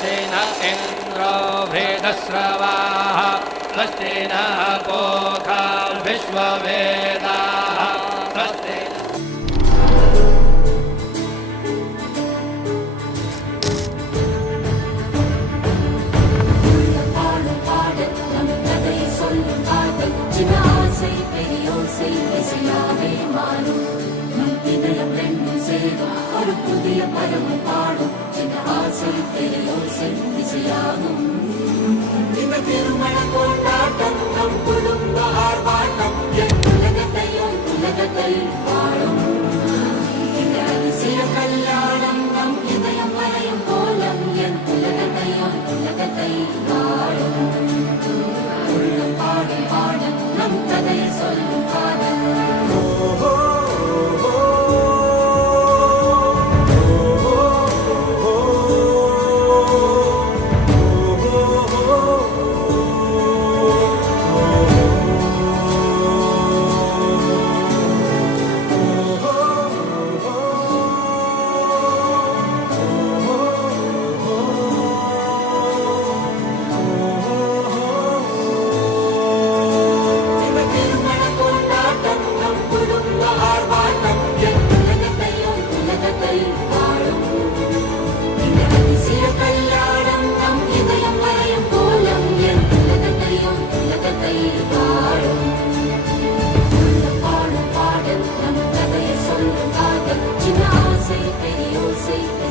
स्वस्ति न इन्द्रो वृद्धश्रवाः स्वस्ति नः पूषा विश्ववेदाः स्वस्ति புதிய பரமும் பாடும் என் ஆசை பெரியோசை இசையாகும். இந்த திருமண கொண்டாட்டம் நம் குடும்ப ஆர்ப்பாட்டம் என் உலகத்தை வாழும். இந்த அதிசய கல்யாணம் நம் இதயம் வரையும் கோலம் என் உலகத்தை வாழும். உள்ளம் பாடும் பாடும் நம் கதையை சொல்லும் காதல். Say